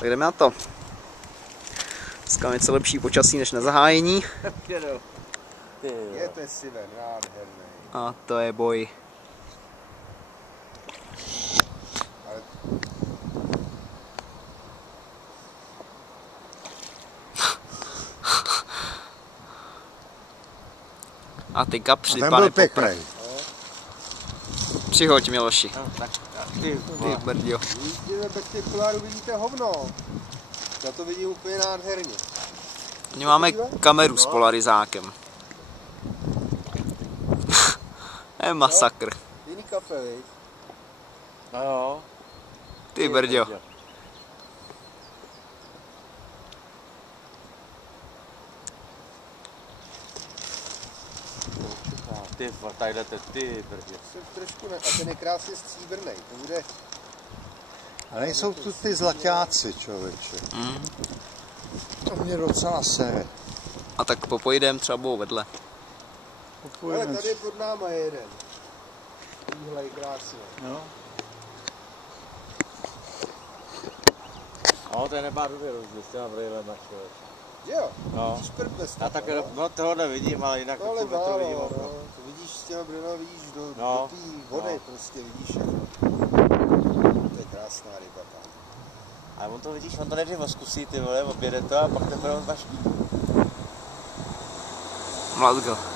Tak jdeme na to. Dneska něco lepší počasí než na zahájení. Je to siven, nádherný. A to je boj. Ale... A ty kapři, ten pane byl pěkný. Přihoď, Miloši. No, tak, ty brďo. Vidíte, bez těch kulárů vidíte hovno. Já to vidím úplně nádherně. My máme kameru s polarizákem. Je masakr. Jiný kafe, viď? No jo. Ty brďo. Ty, tadyhle ty brďo. Trošku ne, a ten je krásně stříbrnej, to bude... A nejsou tu ty zlaťáci, člověče. To mě docela sere. A tak popojdem třeba budou vedle. Ale tady pod náma je jeden. Tíhle je krásně. No. No, to je nemá dobrý rozdíl s těma brýlema, člověk. Jo, No. vidíš prdle Já tak, no tohle vidím, ale jinak ale to málo, vidím. no. To vidíš s těma brýlema, vidíš do té vody, no. prostě vidíš všechno. To je krásná ryba tam. Ale on to vidíš, on to nejdřív zkusí, ty vole, objede to a pak teprve on vaští. Let's go.